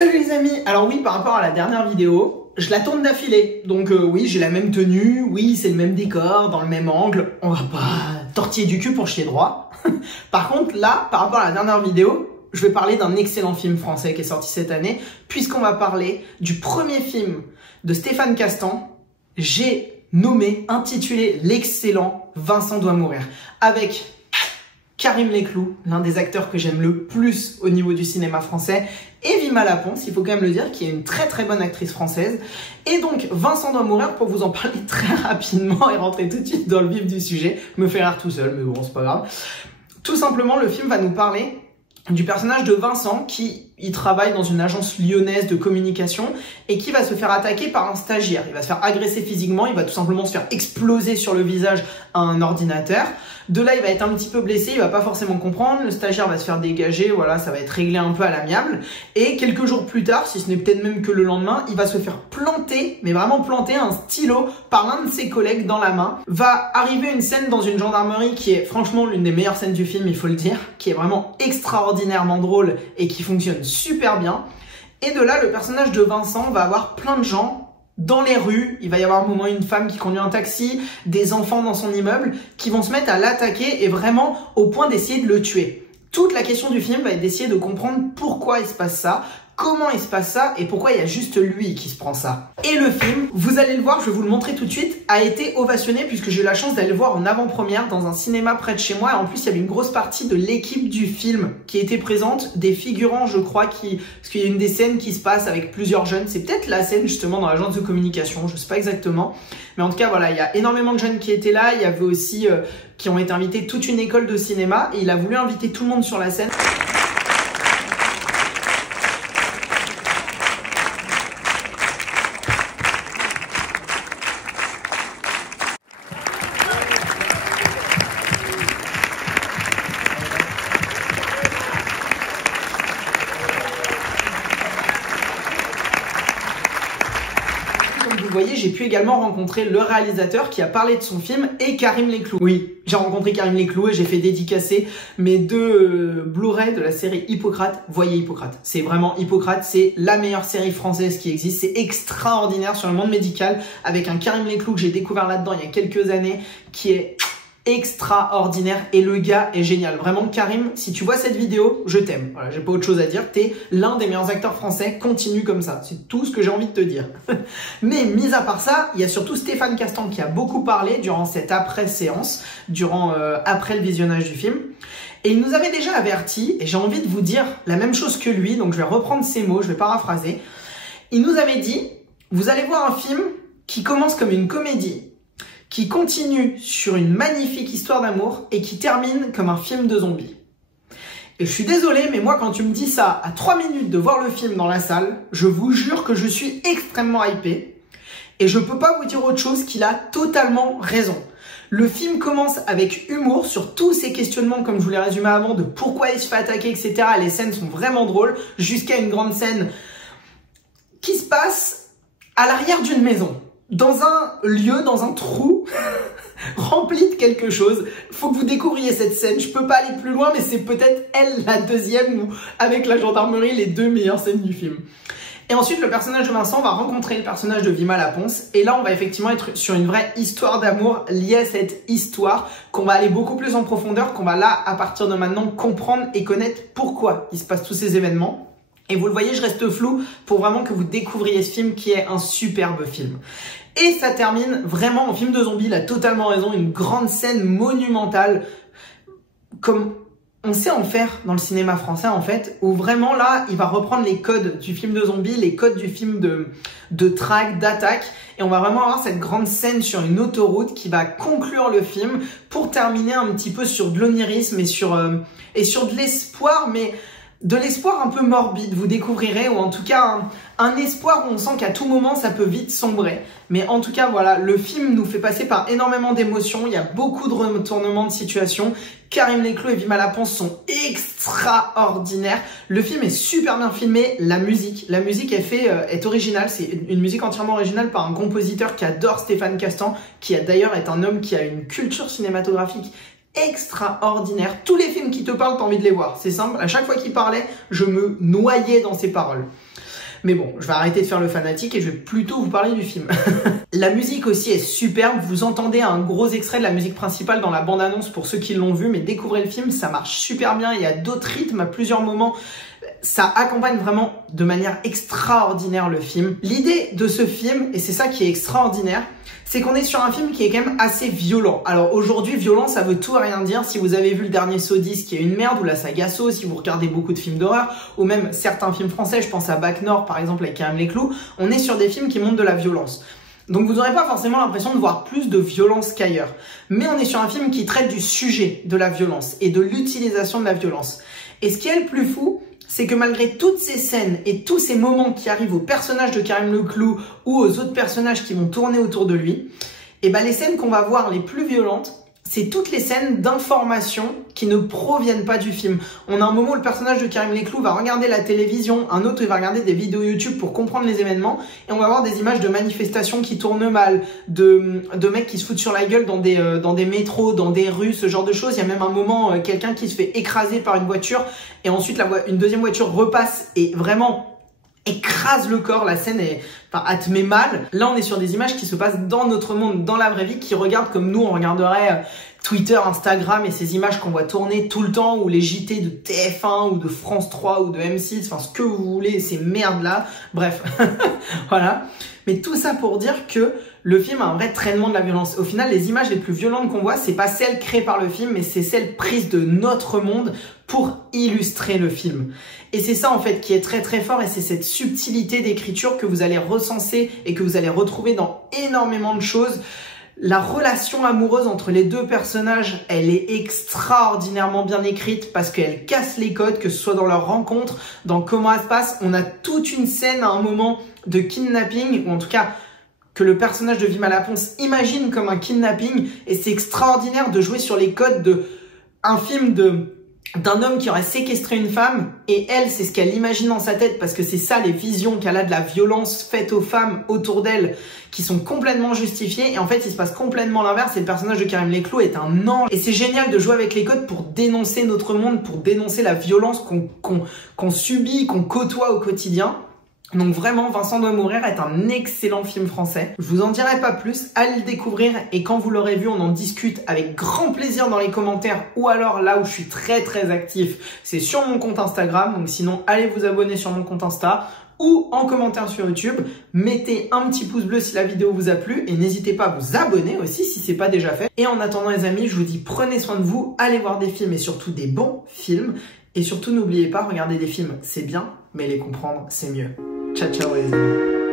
Salut les amis, alors oui, par rapport à la dernière vidéo, je la tourne d'affilée. Donc oui, j'ai la même tenue, oui, c'est le même décor, dans le même angle. On va pas tortiller du cul pour chier droit. Par contre, là, par rapport à la dernière vidéo, je vais parler d'un excellent film français qui est sorti cette année, puisqu'on va parler du premier film de Stéphane Castan. J'ai nommé, intitulé l'excellent Vincent doit mourir, avec Karim Leclou, l'un des acteurs que j'aime le plus au niveau du cinéma français, et Vima Laponce, il faut quand même le dire, qui est une très très bonne actrice française. Et donc Vincent doit mourir, pour vous en parler très rapidement et rentrer tout de suite dans le vif du sujet, me fait rire tout seul, mais bon, c'est pas grave. Tout simplement, le film va nous parler du personnage de Vincent qui il travaille dans une agence lyonnaise de communication et qui va se faire attaquer par un stagiaire. Il va se faire agresser physiquement, il va tout simplement se faire exploser sur le visage un ordinateur. De là, il va être un petit peu blessé, il va pas forcément comprendre, le stagiaire va se faire dégager, voilà, ça va être réglé un peu à l'amiable. Et quelques jours plus tard, si ce n'est peut-être même que le lendemain, il va se faire planter, mais vraiment planter un stylo par l'un de ses collègues dans la main. Va arriver une scène dans une gendarmerie qui est franchement l'une des meilleures scènes du film, il faut le dire, qui est vraiment extraordinairement drôle et qui fonctionne super bien. Et de là, le personnage de Vincent va avoir plein de gens dans les rues, il va y avoir un moment une femme qui conduit un taxi, des enfants dans son immeuble qui vont se mettre à l'attaquer et vraiment au point d'essayer de le tuer. Toute la question du film va être d'essayer de comprendre pourquoi il se passe ça, comment il se passe ça et pourquoi il y a juste lui qui se prend ça. Et le film, vous allez le voir, je vais vous le montrer tout de suite, a été ovationné puisque j'ai eu la chance d'aller le voir en avant-première dans un cinéma près de chez moi. Et en plus, il y avait une grosse partie de l'équipe du film qui était présente, des figurants, je crois, parce qu'il y a une des scènes qui se passe avec plusieurs jeunes. C'est peut-être la scène justement dans l'agence de communication, je sais pas exactement. Mais en tout cas, voilà, il y a énormément de jeunes qui étaient là. Il y avait aussi qui ont été invités toute une école de cinéma et il a voulu inviter tout le monde sur la scène. Vous voyez, j'ai pu également rencontrer le réalisateur qui a parlé de son film et Karim Leclou. Oui, j'ai rencontré Karim Leclou et j'ai fait dédicacer mes deux Blu-ray de la série Hippocrate. Voyez Hippocrate, c'est vraiment Hippocrate, c'est la meilleure série française qui existe. C'est extraordinaire sur le monde médical avec un Karim Leclou que j'ai découvert là-dedans il y a quelques années qui est extraordinaire et le gars est génial. Vraiment Karim, si tu vois cette vidéo, je t'aime. Voilà, j'ai pas autre chose à dire. T'es l'un des meilleurs acteurs français. Continue comme ça. C'est tout ce que j'ai envie de te dire. Mais mis à part ça, il y a surtout Stéphane Castan qui a beaucoup parlé durant cette après-séance, après le visionnage du film. Et il nous avait déjà averti, et j'ai envie de vous dire la même chose que lui, donc je vais reprendre ses mots, je vais paraphraser. Il nous avait dit, vous allez voir un film qui commence comme une comédie, qui continue sur une magnifique histoire d'amour et qui termine comme un film de zombies. Et je suis désolé, mais moi quand tu me dis ça à 3 minutes de voir le film dans la salle, je vous jure que je suis extrêmement hypé et je peux pas vous dire autre chose qu'il a totalement raison. Le film commence avec humour sur tous ces questionnements, comme je vous l'ai résumé avant, de pourquoi il se fait attaquer, etc. Les scènes sont vraiment drôles, jusqu'à une grande scène qui se passe à l'arrière d'une maison. Dans un lieu, dans un trou rempli de quelque chose. Faut que vous découvriez cette scène. Je peux pas aller plus loin, mais c'est peut-être elle, la deuxième, ou avec la gendarmerie, les deux meilleures scènes du film. Et ensuite, le personnage de Vincent va rencontrer le personnage de Vima Laponce. Et là, on va effectivement être sur une vraie histoire d'amour liée à cette histoire, qu'on va aller beaucoup plus en profondeur, qu'on va là, à partir de maintenant, comprendre et connaître pourquoi il se passe tous ces événements. Et vous le voyez, je reste flou pour vraiment que vous découvriez ce film qui est un superbe film. Et ça termine vraiment en film de zombie, il a totalement raison, une grande scène monumentale, comme on sait en faire dans le cinéma français en fait, où vraiment là, il va reprendre les codes du film de zombie, les codes du film de traque, d'attaque, et on va vraiment avoir cette grande scène sur une autoroute qui va conclure le film pour terminer un petit peu sur de l'onirisme et sur de l'espoir, mais de l'espoir un peu morbide, vous découvrirez, ou en tout cas un espoir où on sent qu'à tout moment ça peut vite sombrer. Mais en tout cas voilà, le film nous fait passer par énormément d'émotions, il y a beaucoup de retournements de situation. Karim Leclou et Vima Laponce sont extraordinaires. Le film est super bien filmé, la musique est originale, c'est une musique entièrement originale par un compositeur qui adore Stéphane Castan, qui d'ailleurs est un homme qui a une culture cinématographique extraordinaire. Tous les films qui te parlent, t'as envie de les voir. C'est simple, à chaque fois qu'il parlait, je me noyais dans ses paroles. Mais bon, je vais arrêter de faire le fanatique et je vais plutôt vous parler du film. La musique aussi est superbe, vous entendez un gros extrait de la musique principale dans la bande-annonce pour ceux qui l'ont vu, mais découvrez le film, ça marche super bien, il y a d'autres rythmes à plusieurs moments. Ça accompagne vraiment de manière extraordinaire le film. L'idée de ce film, et c'est ça qui est extraordinaire, c'est qu'on est sur un film qui est quand même assez violent. Alors aujourd'hui, violent, ça veut tout et rien dire. Si vous avez vu le dernier Saw 10 qui est une merde, ou la saga Saw, si vous regardez beaucoup de films d'horreur, ou même certains films français, je pense à Bac Nord par exemple avec Karim Leclou, on est sur des films qui montrent de la violence. Donc vous n'aurez pas forcément l'impression de voir plus de violence qu'ailleurs. Mais on est sur un film qui traite du sujet de la violence et de l'utilisation de la violence. Et ce qui est le plus fou, c'est que malgré toutes ces scènes et tous ces moments qui arrivent au personnage de Karim Leclou ou aux autres personnages qui vont tourner autour de lui, et ben les scènes qu'on va voir les plus violentes, c'est toutes les scènes d'information qui ne proviennent pas du film. On a un moment où le personnage de Karim Leclou va regarder la télévision, un autre il va regarder des vidéos YouTube pour comprendre les événements, et on va voir des images de manifestations qui tournent mal, de mecs qui se foutent sur la gueule dans des métros, dans des rues, ce genre de choses. Il y a même un moment, quelqu'un qui se fait écraser par une voiture, et ensuite une deuxième voiture repasse et vraiment écrase le corps. La scène est, enfin, elle te met mal. Là, on est sur des images qui se passent dans notre monde, dans la vraie vie, qui regardent comme nous, on regarderait Twitter, Instagram et ces images qu'on voit tourner tout le temps, ou les JT de TF1 ou de France 3 ou de M6, enfin ce que vous voulez, ces merdes-là. Bref, voilà. Mais tout ça pour dire que le film a un vrai traitement de la violence. Au final, les images les plus violentes qu'on voit, c'est pas celles créées par le film, mais c'est celles prises de notre monde pour illustrer le film. Et c'est ça en fait qui est très très fort, et c'est cette subtilité d'écriture que vous allez recenser et que vous allez retrouver dans énormément de choses. La relation amoureuse entre les deux personnages, elle est extraordinairement bien écrite parce qu'elle casse les codes, que ce soit dans leur rencontre, dans comment elle se passe. On a toute une scène à un moment de kidnapping, ou en tout cas que le personnage de Vima Laponce imagine comme un kidnapping, et c'est extraordinaire de jouer sur les codes de un film d'un homme qui aurait séquestré une femme, et elle, c'est ce qu'elle imagine dans sa tête, parce que c'est ça les visions qu'elle a de la violence faite aux femmes autour d'elle, qui sont complètement justifiées, et en fait il se passe complètement l'inverse, et le personnage de Karim Leclou est un ange, et c'est génial de jouer avec les codes pour dénoncer notre monde, pour dénoncer la violence qu'on subit, qu'on côtoie au quotidien. Donc vraiment, Vincent doit mourir est un excellent film français. Je vous en dirai pas plus, allez le découvrir, et quand vous l'aurez vu, on en discute avec grand plaisir dans les commentaires, ou alors là où je suis très très actif, c'est sur mon compte Instagram. Donc sinon, allez vous abonner sur mon compte Insta, ou en commentaire sur YouTube. Mettez un petit pouce bleu si la vidéo vous a plu, et n'hésitez pas à vous abonner aussi si c'est pas déjà fait. Et en attendant les amis, je vous dis prenez soin de vous, allez voir des films, et surtout des bons films. Et surtout n'oubliez pas, regarder des films c'est bien, mais les comprendre c'est mieux. Ciao ciao les amis.